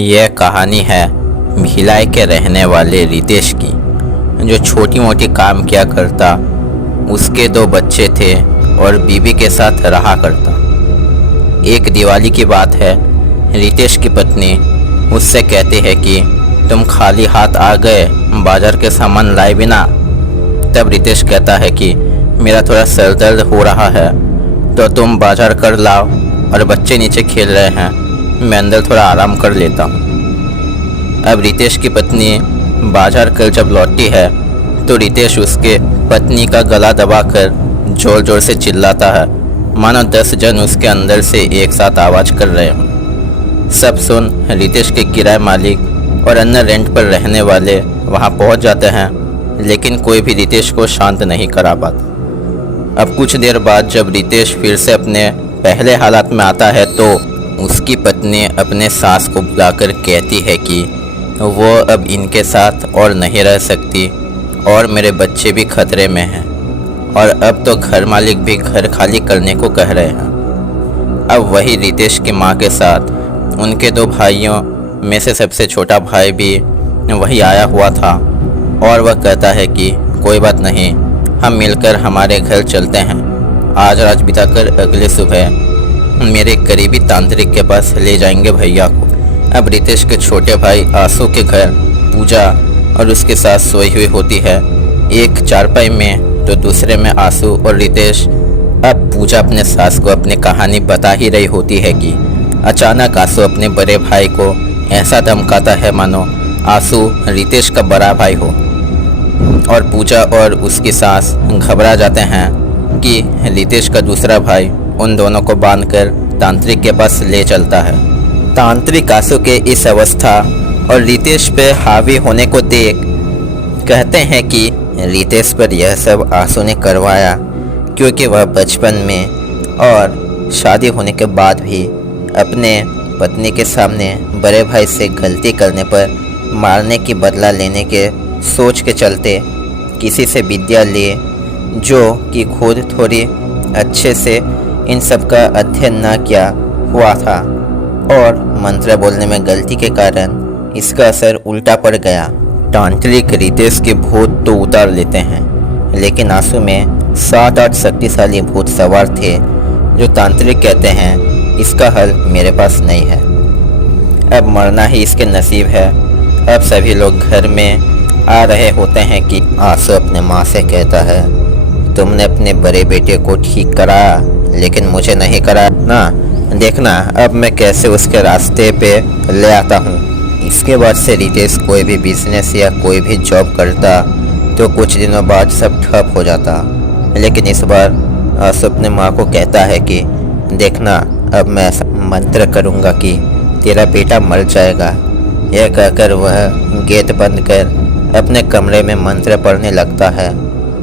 यह कहानी है भिलाई के रहने वाले रितेश की, जो छोटी मोटी काम किया करता। उसके 2 बच्चे थे और बीवी के साथ रहा करता। एक दिवाली की बात है, रितेश की पत्नी उससे कहती है कि तुम खाली हाथ आ गए, बाजार के सामान लाए बिना। तब रितेश कहता है कि मेरा थोड़ा सर दर्द हो रहा है, तो तुम बाजार कर लाओ और बच्चे नीचे खेल रहे हैं, मैं अंदर थोड़ा आराम कर लेता हूँ। अब रितेश की पत्नी बाजार कर जब लौटती है तो रितेश उसके पत्नी का गला दबाकर जोर जोर से चिल्लाता है, मानो 10 जन उसके अंदर से एक साथ आवाज़ कर रहे हों। सब सुन रितेश के किराए मालिक और अन्य रेंट पर रहने वाले वहाँ पहुँच जाते हैं, लेकिन कोई भी रितेश को शांत नहीं करा पाता। अब कुछ देर बाद जब रितेश फिर से अपने पहले हालात में आता है तो उसकी पत्नी अपने सास को बुलाकर कहती है कि वो अब इनके साथ और नहीं रह सकती और मेरे बच्चे भी खतरे में हैं, और अब तो घर मालिक भी घर खाली करने को कह रहे हैं। अब वही रितेश की माँ के साथ उनके 2 भाइयों में से सबसे छोटा भाई भी वही आया हुआ था, और वह कहता है कि कोई बात नहीं, हम मिलकर हमारे घर चलते हैं। आज रात बिताकर अगले सुबह मेरे करीबी तांत्रिक के पास ले जाएंगे भैया को। अब रितेश के छोटे भाई आंसू के घर पूजा और उसके साथ सोई हुई होती है, एक चारपाई में तो दूसरे में आंसू और रितेश। अब पूजा अपने सास को अपनी कहानी बता ही रही होती है कि अचानक आंसू अपने बड़े भाई को ऐसा धमकाता है मानो आंसू रितेश का बड़ा भाई हो, और पूजा और उसकी सास घबरा जाते हैं कि रितेश का दूसरा भाई उन दोनों को बांधकर तांत्रिक के पास ले चलता है। तांत्रिक आंसू के इस अवस्था और रितेश पे हावी होने को देख कहते हैं कि रितेश पर यह सब आंसू ने करवाया, क्योंकि वह बचपन में और शादी होने के बाद भी अपने पत्नी के सामने बड़े भाई से गलती करने पर मारने की बदला लेने के सोच के चलते किसी से विद्या लिए, जो कि खुद थोड़ी अच्छे से इन सब का अध्ययन न किया हुआ था, और मंत्र बोलने में गलती के कारण इसका असर उल्टा पड़ गया। तांत्रिक रितेश के भूत तो उतार लेते हैं, लेकिन आंसू में 7-8 शक्तिशाली भूत सवार थे, जो तांत्रिक कहते हैं इसका हल मेरे पास नहीं है, अब मरना ही इसके नसीब है। अब सभी लोग घर में आ रहे होते हैं कि आंसू अपने माँ से कहता है, तुमने अपने बड़े बेटे को ठीक कराया, लेकिन मुझे नहीं करा ना, देखना अब मैं कैसे उसके रास्ते पे ले आता हूँ। इसके बाद से रितेश कोई भी बिजनेस या कोई भी जॉब करता तो कुछ दिनों बाद सब ठप हो जाता, लेकिन इस बार आंसू अपने माँ को कहता है कि देखना अब मैं ऐसा मंत्र करूँगा कि तेरा बेटा मर जाएगा। यह कहकर वह गेट बंद कर अपने कमरे में मंत्र पढ़ने लगता है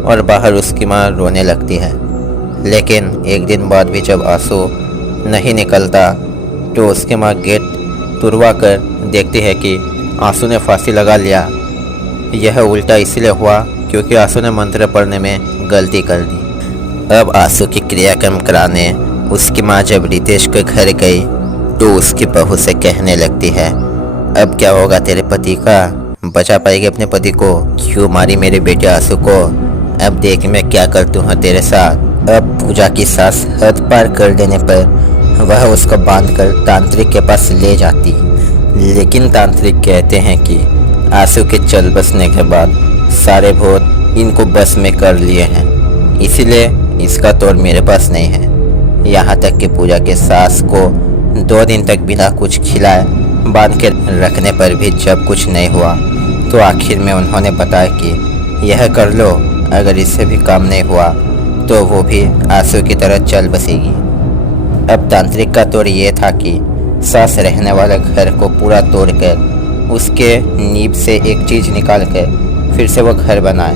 और बाहर उसकी माँ रोने लगती है। लेकिन एक दिन बाद भी जब आंसू नहीं निकलता तो उसकी माँ गेट तुड़वा कर देखती है कि आंसू ने फांसी लगा लिया। यह उल्टा इसलिए हुआ क्योंकि आंसू ने मंत्र पढ़ने में गलती कर दी। अब आंसू की क्रियाक्रम कराने उसकी माँ जब रितेश के घर गई तो उसकी बहू से कहने लगती है, अब क्या होगा तेरे पति का, बचा पाएगी अपने पति को, क्यों मारी मेरे बेटे आंसू को, अब देख मैं क्या करती हूँ तेरे साथ। अब पूजा की सास हद पार कर देने पर वह उसको बांधकर तांत्रिक के पास ले जाती, लेकिन तांत्रिक कहते हैं कि आंसू के चल बसने के बाद सारे भूत इनको बस में कर लिए हैं, इसीलिए इसका तोड़ मेरे पास नहीं है। यहाँ तक कि पूजा के सास को 2 दिन तक बिना कुछ खिलाए बांध के रखने पर भी जब कुछ नहीं हुआ तो आखिर में उन्होंने बताया कि यह कर लो, अगर इससे भी काम नहीं हुआ तो वो भी आंसू की तरह चल बसेगी। अब तांत्रिक का तोड़ ये था कि सास रहने वाले घर को पूरा तोड़कर उसके नींव से एक चीज़ निकाल कर फिर से वो घर बनाए।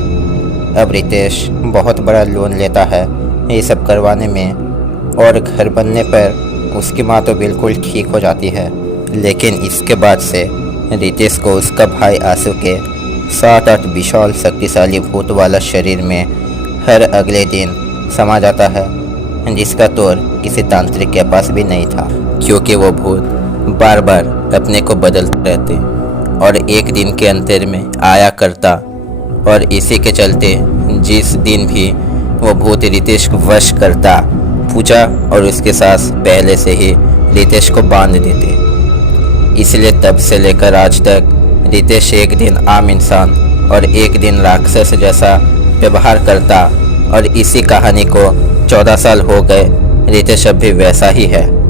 अब रितेश बहुत बड़ा लोन लेता है ये सब करवाने में, और घर बनने पर उसकी माँ तो बिल्कुल ठीक हो जाती है, लेकिन इसके बाद से रितेश को उसका भाई आंसू के 7-8 विशाल शक्तिशाली भूत वाला शरीर में हर अगले दिन समा जाता है, जिसका तोड़ किसी तांत्रिक के पास भी नहीं था, क्योंकि वो भूत बार बार अपने को बदलते रहते और एक दिन के अंतर में आया करता। और इसी के चलते जिस दिन भी वो भूत रितेश को वश करता, पूजा और उसके सास पहले से ही रितेश को बांध देते। इसलिए तब से लेकर आज तक रितेश एक दिन आम इंसान और एक दिन राक्षस जैसा व्यवहार करता। और इसी कहानी को 14 साल हो गए, रितेश अब भी वैसा ही है।